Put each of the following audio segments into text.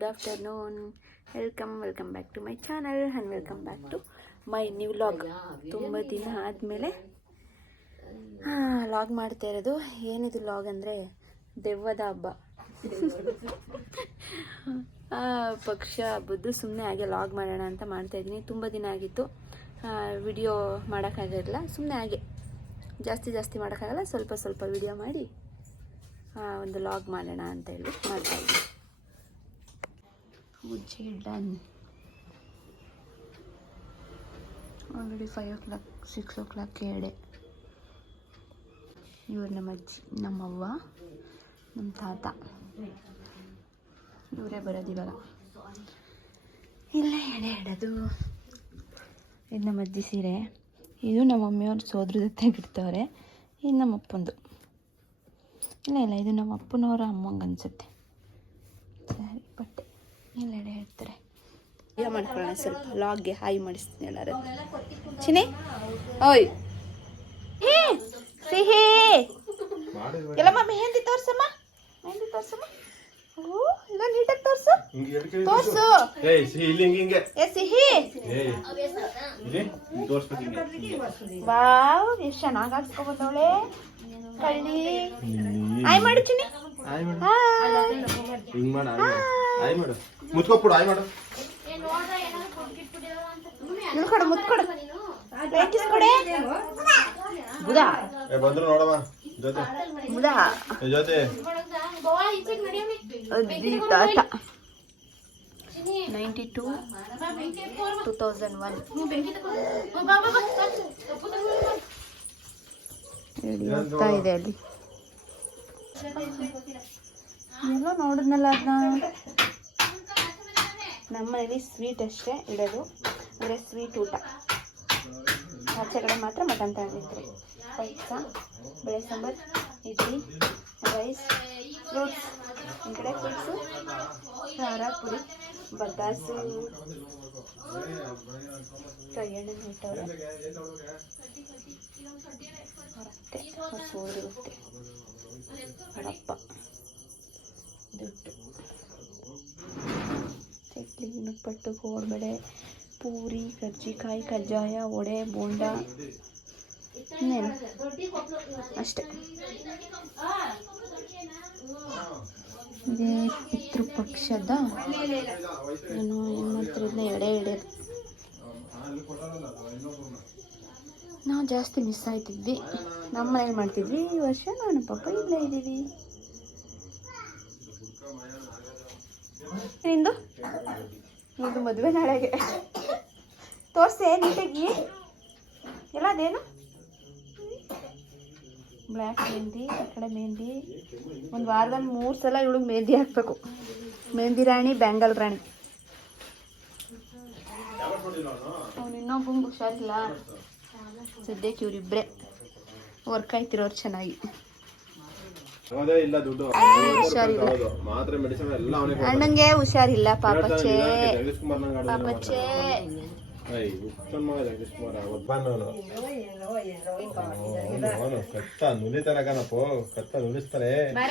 Good afternoon. Welcome back to my channel and welcome back to my new vlog. ತುಂಬ ದಿನ ಆದಮೇಲೆ log ಮಾಡ್ತಾ ಇರೋದು. ಏನಿದು ಲಾಗ್ ಅಂದರೆ ದೆವ್ವದ ಹಬ್ಬ. ಪಕ್ಷ ಹಬ್ಬದ್ದು ಸುಮ್ಮನೆ ಹಾಗೆ ಲಾಗ್ ಮಾಡೋಣ ಅಂತ ಮಾಡ್ತಾಯಿದ್ದೀನಿ. ತುಂಬ ದಿನ ಆಗಿತ್ತು ವಿಡಿಯೋ ಮಾಡೋಕ್ಕಾಗಿರಲಿಲ್ಲ. ಸುಮ್ಮನೆ ಹಾಗೆ ಜಾಸ್ತಿ ಮಾಡೋಕ್ಕಾಗಲ್ಲ, ಸ್ವಲ್ಪ ವಿಡಿಯೋ ಮಾಡಿ ಒಂದು ಲಾಗ್ ಮಾಡೋಣ ಅಂತ ಹೇಳಿ ಮಾಡ್ತಾಯಿದ್ದೀನಿ. ಪೂಜೆ ಡನ್. ಆಲ್ರೆಡಿ 5 o'clock 6 o'clock ಎಡೆ. ಇವರು ನಮ್ಮ ಅಜ್ಜಿ, ನಮ್ಮವ್ವ, ನಮ್ಮ ತಾತ, ಇವರೇ ಬರೋದಿವಾಗ. ಇಲ್ಲ ಎಡೆ ಇಡೋದು. ಇದು ನಮ್ಮ ಅಜ್ಜಿ ಸೀರೆ. ಇದು ನಮ್ಮ ಮಮ್ಮಿಯವ್ರ ಸೋದ್ರ ಜೊತೆ ಬಿಡ್ತವ್ರೆ. ಇದು ನಮ್ಮ ಅಪ್ಪಂದು. ಇಲ್ಲ ಇದು ನಮ್ಮ ಅಪ್ಪನವರ ಅಮ್ಮಂಗೆ ಅನಿಸುತ್ತೆ. ಸರಿ, ಬಟ್ಟೆ ಎಲ್ಲೆಡೆ ಹೇಳ್ತಾರೆ. ವಿಡಿಯೋ ಮಾಡ್ಕೊಳ್ಳೋಣ, ಸ್ವಲ್ಪ ಲಾಗ್ಗೆ ಹಾಯ್ ಮಾಡಿಸ್ತೀನಿ ಎಲ್ಲರೂ. ಚಿನಿ ಓಯ್ ಸಿಹಿ ಎಲ್ಲಮ್ಮ ಮೆಹಂದಿ ತೋರ್ಸಮ್ಮ. ಇಲ್ಲ ನೀಟಾಗಿ ತೋರ್ಸು. ಸಿಹಿ ವಾವ್, ಎಷ್ಟು ಚೆನ್ನಾಗಿ ಹಾಕ್ಸ್ಕೊಬಂದವಳೆ. ಕಳ್ಳಿ ಆಯ್ ಮಾಡು ಚಿನಿ. ಮುಚ್ಕೊಡು ಆಯ್ ಮಾಡು. ಮುತ್ಕೊಡು ಬುಧಾ ಬಂದ್ರು ನೋಡಮ್ಮ ಜೊತೆ ಬುಧಾ ಜೊತೆ ಅಜ್ಜಿ ತಾತ 92 2001 ಹೋಗ್ತಾ ಇದೆ ಅಲ್ಲಿ. ಎಲ್ಲ ನೋಡಿದ್ನಲ್ಲ ಅದನ್ನ. ನಮ್ಮನೇಲಿ ಸ್ವೀಟ್ ಅಷ್ಟೇ ಇಡೋದು, ಅಂದರೆ ಸ್ವೀಟ್ ಊಟ. ಆಚೆ ಕಡೆ ಮಾತ್ರ ಮಟನ್ ತಗೊಂಡಿದ್ರು. ಪಾಯಸ, ಬೇಳೆ ಸಾಂಬಾರು, ಇಡ್ಲಿ, ರೈಸ್, ಫ್ರೂಟ್ಸ್. ಈ ಕಡೆ ಫ್ರೂಟ್ಸು, ಖಾರ ಪುರಿ, ಬಟಾಸು, ಕೈಯಣ್ಣನ ಇಟ್ಟವ್ರೆ. ಹೊರಕ್ಕೆ ಸೋದ್ರೆ ಗೊತ್ತೆ ಹಡಪ್ಪ ದುಡ್ಡು, ಚಟ್ಲಿ, ನುಪ್ಪಟ್ಟು, ಕೋಡ್ಬಳೆ, ಪೂರಿ, ಕರ್ಜಿಕಾಯಿ, ಕಜ್ಜಾಯ, ವಡೆ, ಬೋಂಡ, ಇನ್ನೇನು ಅಷ್ಟೆ. ಇದೇ ಪಿತೃಪಕ್ಷದ ಏನು ಮಾಡ್ತಿರೋದನ್ನ ಎಡೆ ಹಿಡಿಯೋದು. ನಾವು ಜಾಸ್ತಿ ಮಿಸ್ ಆಯ್ತಿದ್ವಿ. ನಮ್ಮ ಮನೇಲಿ ಮಾಡ್ತಿದ್ವಿ. ಈ ವರ್ಷ ನಾನು ಪಾಪ ಇಲ್ಲೇ ಇದ್ದೀವಿ. ನಿಂದು ಮದುವೆ ನಾಳೆಗೆ ತೋರಿಸೆ ನೀಟಾಗಿ ಎಲ್ಲ. ಅದೇನು ಬ್ಲ್ಯಾಕ್ ಮೆಹಂದಿ, ಆ ಕಡೆ ಮೆಹಂದಿ. ಒಂದು ವಾರದಲ್ಲಿ 3 ಸಲ ಇವಳಿಗೆ ಮೆಹಂದಿ ಹಾಕಬೇಕು. ಮೆಹಂದಿ ರಾಣಿ, ಬ್ಯಾಂಗಲ್ ರಾಣಿ. ಅವ್ನು ಇನ್ನೊಬ್ಬಂಗೆ ಹುಷಾರಿಲ್ಲ. ಸದ್ಯಕ್ಕೆ ಇವರಿಬ್ಬರೇ ವರ್ಕ್ ಆಯ್ತಿರೋರು ಚೆನ್ನಾಗಿ. ಅಣ್ಣಂಗೆ ಹುಷಾರಿಲ್ಲ ಪಾಪಚ್ಚೆ.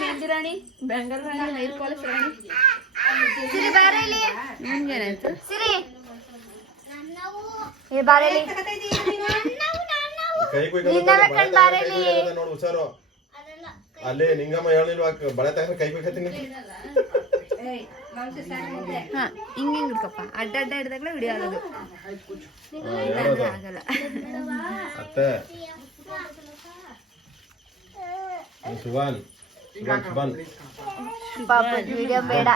ಮೆಹಂದಿ ರಾಣಿ, ಬ್ಯಾಂಗಲ್ ರಾಣಿ, ನೈಲ್ ಪಾಲಿಶ್ ರಾಣಿ. ಸಿರಿ ಬಾರೇಲಿ. ನಿಮ್ಗೇನಾಯ್ತು ಸಿರಿ? ಏ ಬಾರೇಲಿ. ಅಲ್ಲೇ ನಿಂಗಮ್ಮ ಹೇಳಿಲ್ವಾ ಬಳೆ ತಗೊಂಡು ಕೈ ಬೇಕತ್ತೀನಿ. ಹಿಂಗೆ ಹಿಡ್ಕಪ್ಪ. ಅಡ್ಡ ಹಿಡ್ದಾಗಲೇ ವಿಡಿಯೋ ಆಗೋದು. ಆಗಲ್ಲ ಅತ್ತೆ. ಸುಬಾನ್ ಪಾಪದ ವಿಡಿಯೋ ಬೇಡ.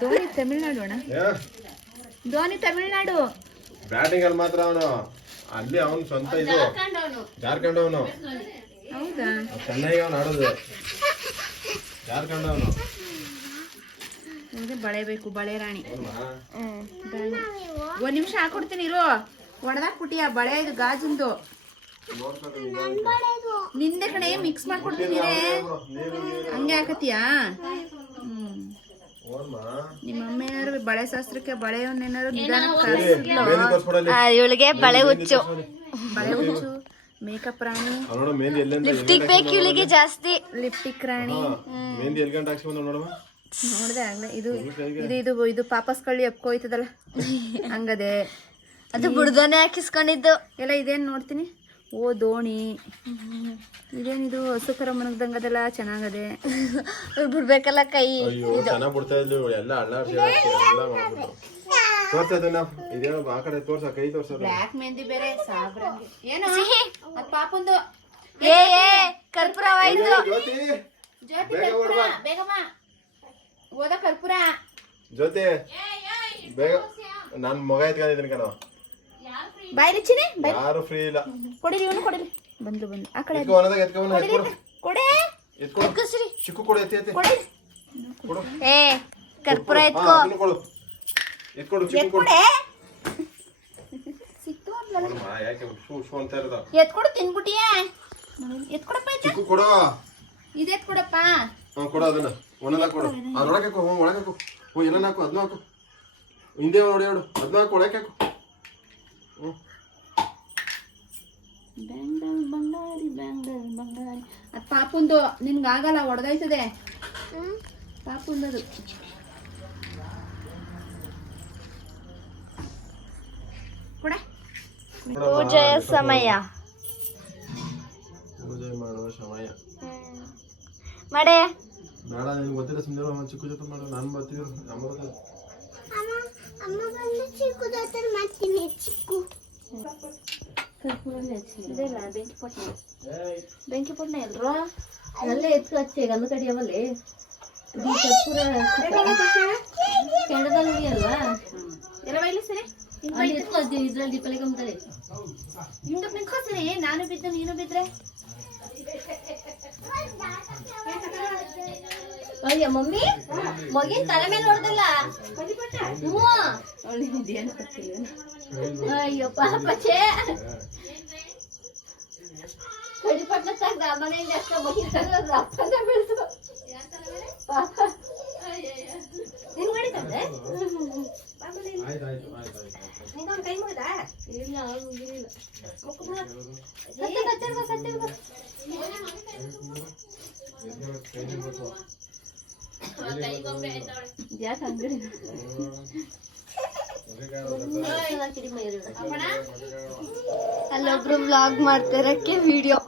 ಧೋನಿ ತಮಿಳ್ನಾಡು ಅಣ್ಣ. ಧೋನಿ ತಮಿಳ್ನಾಡು. ಬ್ಯಾಟಿಂಗ್ ಅಲ್ಲಿ ಮಾತ್ರ ಅವನು. ಅಲ್ಲಿ ಅವನು ಸ್ವಂತ ಇದು ಜಾರ್ಖಂಡ್. ಅವನು ಹೌದಾ? ಚೆನ್ನೈಗೆ ಅವನು ಆಡೋದು. ಜಾರ್ಖಂಡ್ ಅವನು. ಬಳೆ ಬೇಕು, ಬಳೆ ರಾಣಿ. 1 ನಿಮಿಷ ಹಾಕೊಡ್ತೀನಿ ಇರು. ಒಡೆದಾಕ್ಬಿಟ್ಟಿಯ ಬಳೆ. ಇದು ಗಾಜಿಂದು. ನಿಂದೆ ಕಡೆ ಮಿಕ್ಸ್ ಮಾಡ್ಕೊಡ್ತೀನಿ. ಹಂಗೆ ಹಾಕತಿಯಾ? ನಿಮ್ಮ ಅಮ್ಮ ಏನಾರು ಬಳೆ ಶಾಸ್ತ್ರಕ್ಕೆ ಬಳೆಯನ್ನೇನಾರು ಮೆಹಂದಿ ತೋರ್ಸ್ಬಿಡಲ್ಲಿ. ಇವಳಿಗೆ ಬಳೆ ಹುಚ್ಚು ಮೇಕಪ್ ರಾಣಿ ನೋಡ ಮೆಹಂದಿ ಎಲ್ಲಿಂದ ಲಿಪ್ಟಿಕ್ ಬೇಕು ಇವಳಿಗೆ ಜಾಸ್ತಿ ಲಿಪ್ಟಿಕ್ ರಾಣಿ ಮೆಹಂದಿ ಎಲ್ಲಿ ಗಂಟೆ ಹಾಕ್ಸಿ ಬಂದ ನೋಡಮ್ಮ. ನೋಡ್ದೆ ಆಗ್ಲೇ ಇದು ಇದು ಇದು ಇದು ಪಾಪಸ್ ಕಳ್ಳಿ ಎಪ್ಕೋಯ್ತದಲ್ಲ ಹಂಗದೆ ಅದು ಬುಡ್ದಾನೆ ಹಾಕಿಸ್ಕೊಂಡಿದ್ದು ಎಲ್ಲ ಇದೇನು ನೋಡ್ತೀನಿ. ಓ ದೋಣಿ ಇದೇನಿದು ಹಸು ಕರ ಮನಗ್ದಂಗದೆಲ್ಲ ಚೆನ್ನಾಗದೆ ಬಿಡ್ಬೇಕಲ್ಲ ಕೈ. ಅಯ್ಯೋ ಚೆನ್ನಾಗ್ ಬಿಡ್ತಾ ಇದ್ಲು ಎಲ್ಲ ಅಳ್ಳಾಡ್ಸಿ ಎಲ್ಲ ಮಾಡ್ಬಿಟ್ಟು ತೋರ್ಸದನ್ನ ಇದೇನೋ ಆ ಕಡೆ ತೋರ್ಸ ಕೈ ತೋರ್ಸೋದು. ಬ್ಲ್ಯಾಕ್ ಮೆಹಂದಿ ಬೇರೆ ಸಾಬ್ರಂಗಿ ಏನು ಅದು ಪಾಪಂದು ಕರ್ಪೂರವಾಯ್ತು. ಜ್ಯೋತಿ ಜ್ಯೋತಿ ಕರ್ಪೂರ ಬೇಗಮ್ಮ ಓದ ಕರ್ಪೂರ ಜ್ಯೋತಿ ಬೇಗ ನಾನ್ ಮಗ ಎತ್ಕೊಂಡಿದ್ದೀನಿ ಕಣೋ. ಬಾಯ್ ರಿಚಿನಿ ಯಾರು ಫ್ರೀ ಇಲ್ಲ. ಕೊಡಿರಿ ಇವನು ಕೊಡಿರಿ ಬಂದು ಆ ಕಡೆ ಕೊಡೆ ಎತ್ಕೊಡು ಚಿಕ್ಕು ಕೊಡು ಎತ್ತಿ ಕೊಡಿ ಕೊಡು ಕರ್ಪೂರ ಎತ್ಕೋ ಕೊಡು ಎತ್ಕೊಡು ಚಿಕ್ಕು ಕೊಡು. ಸಿಕ್ತು ಯಾಕೆ ಶೂ ಅಂತ ಇರೋದ ಎತ್ಕೊಡು ತಿನ್ಬಿಟ್ಟಿಯೇ ಎತ್ಕೊಡಪ್ಪ ಚಿಕ್ಕು ಕೊಡು. ಇದು ಎತ್ಕೊಡಪ್ಪ ಕೊಡು ಅದನ್ನ ಒಂದೊಂದು ಹಾಕೊಡು ಅದ್ರೊಳಗೆ ಹಾಕು ಒಳಗೆ ಹಾಕು ಎಲ್ಲ ಹಾಕು ಅದನ್ನ ಹಾಕು ಹಿಂದೆ ನೋಡಿ ನೋಡು ಅದನ್ನ ಹಾಕು ಒಳಗೆ ಹಾಕು. ಬ್ಯಾಂಗಲ್ ಬಂಗಾರಿ ಅದು ಪಾಪುಂದು ನಿನ್ಗಾಗಲ್ಲ ಹೊಡೆದೋಯ್ತದೆ ಪಾಪುಂದದು. ಪೂಜೆಯ ಸಮಯ ಪೂಜೆ ಮಾಡುವ ಸಮಯ ಮಾಡೆ ಬೇಡ ನಿನ್ಗೆ ಗೊತ್ತಿಲ್ಲ ಸುಮ್ಮನೆ ಚಿಕ್ಕು ಜೊತೆ ಮಾಡು. ನಾನು ಬರ್ತೀವಿ ಅಮ್ಮ ಬರ್ತಾರೆ. ಬೆಂಕಿ ಪೊಟ್ನ ಎಲ್ರು ನಲ್ಲೇ ಎತ್ಕು ಹಚ್ಚಿ ಗಂಧ ಕಡಿಯವಲ್ಲಿ ಕರ್ಪೂರ ಕೆಂಡದಲ್ಲಿ ಅಲ್ವಾ ಎಲ್ಲ ಬೈಲಿ ಸರಿ ಇದ್ರಲ್ಲಿ ದೀಪಲಿ ಗಮ್ತಾರೆ ಹಿಂದಕ್ಕೆ ನಿಂತ್ಕೋ ಸರಿ. ನಾನು ಬಿದ್ದು ನೀನು ಬಿದ್ರೆ ಅಯ್ಯ ಮಮ್ಮಿ ಮಗಿನ ತಲೆ ಮೇಲೆ ನೋಡ್ದಲ್ಲ ಅಯ್ಯೋ ಪಾಪಚೆ ಕಡಿಪಟ್ನ ಸಾಕ ಮನೆಯಿಂದ ಅಷ್ಟ ಮಗಿನ ಅಪ್ಪನ ಬೀಳ್ತು ನಿನ್ ಮಾಡಿದ್ದೆ ನಿಂಗೊಂದು ಕೈ ಮುಗಿದ ಇಲ್ಲ ಯಾಕೆ ಅಂಗಡಿ ಅಲ್ಲೊಬ್ರು ವ್ಲಾಗ್ ಮಾಡ್ತಾರಕ್ಕೆ ವಿಡಿಯೋ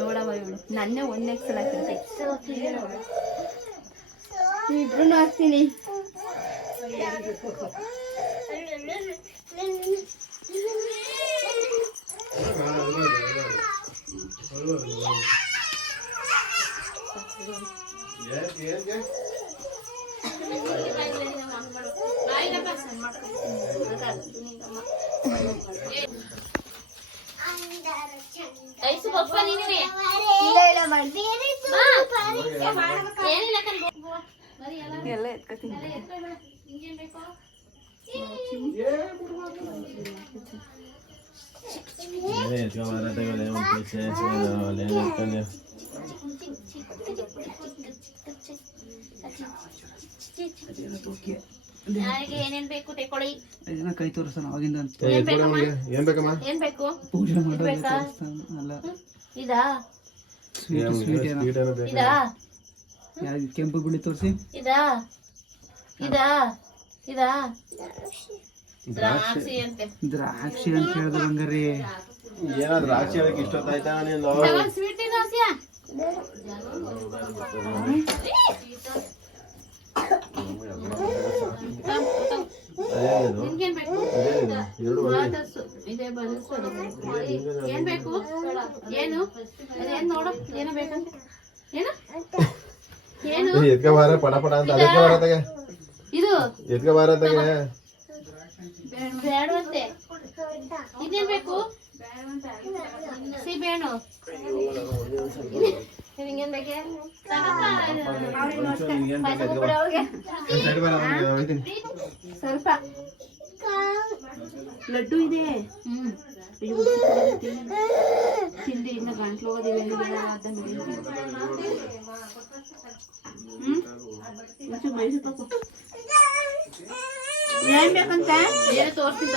ನೋಡವ ಇವಳು ನನ್ನೇ ಒಂದೇ ಸಲ ಇಬ್ರು ಹಾಕ್ತೀನಿ. ಎಲ್ಲ ಎತ್ಕೊತೀನಿ ಏನೇನ್ ಬೇಕು ತೆಕೊಳ್ಳಿ. ಕೈ ತೋರಿಸೋಣ ಅವಾಗಿಂದ ಏನ್ ಬೇಕಮ್ಮ ಏನ್ ಬೇಕು ಪೂಜೆ ಅಲ್ಲ ಇದಾ ಇದಾ ಕೆಂಪು ಬಿಳಿ ತೋರಿಸಿ ಇದಾ ಇದಾ ಇದಾ ದ್ರಾಕ್ಷಿ ಅಂತೆ ದ್ರಾಕ್ಷಿ ಅಂತ ಹೇಳಿದ್ರು ಹಂಗಾರಿ ಏನಾದ್ರು ದ್ರಾಕ್ಷಿ ಹೇಳಕ್ ಇಷ್ಟೊತ್ತಾಯ್ತಾ ನೀನು ಸ್ವೀಟ್ ದೋಸೆಯಾ ನಿನ್ಗೇನ್ ಬೇಕು ಇದೆ ಬಲಸು ಏನ್ ಬೇಕು ಏನು ಅದೇನ್ ನೋಡು ಏನೋ ಬೇಕಂತ ಏನು ಏನು ಎದ್ಕ ಬಾರ ಪಡ ಪಡ ಅಂತ ಅದಕ್ಕೆ ಬರತ್ತಾಗೆ ಇದು ಎದ್ಕ ಬಾರತ್ತಾಗೆ ಬೇಡವಂತೆ ಇದೇನ್ ಬೇಕು ಸಿಬೇಣು ನಿಂಗೇನ್ ಬೇಕೆ ಸ್ವಲ್ಪ ಲಡ್ಡು ಇದೆ ತಿಂಡಿ ಇನ್ನ ಗಂಟ್ಲು ಹೋಗೋದಿವೆ ಮೈಸೂರು ಏನ್ ಬೇಕಂತ ಏನು ತೋರಿಸ್ತೀನಿ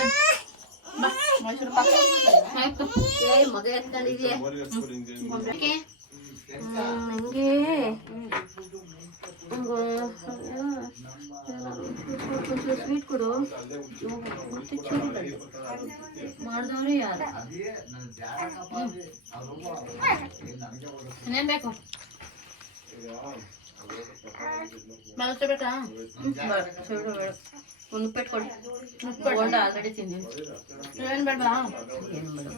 ಬಾ ಮೈಸೂರು ಪಾಕ್ ಆಯ್ತು ಮಗ ಎತ್ಕೊಂಡಿದ್ಯಾ ನಂಗೆ ಸ್ವೀಟ್ ಕೊಡು ಮಾಡಿದವ್ರು ಯಾರು ಇನ್ನೇನ್ ಬೇಕು ಮಲಸ ಬೇಕಾ ಒಂದು ಉಪ್ಪೆಟ್ಟು ಕೊಡಿ ಬೋಂಡ ಆಲ್ರೆಡಿ ತಿಂದೀನಿ ಏನು ಬೇಡವಾ ಏನು ಬೇಡ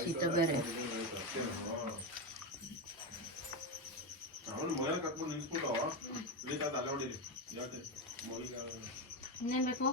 ಶೀತ ಬೇರೆ ಇನ್ನೇನು ಬೇಕು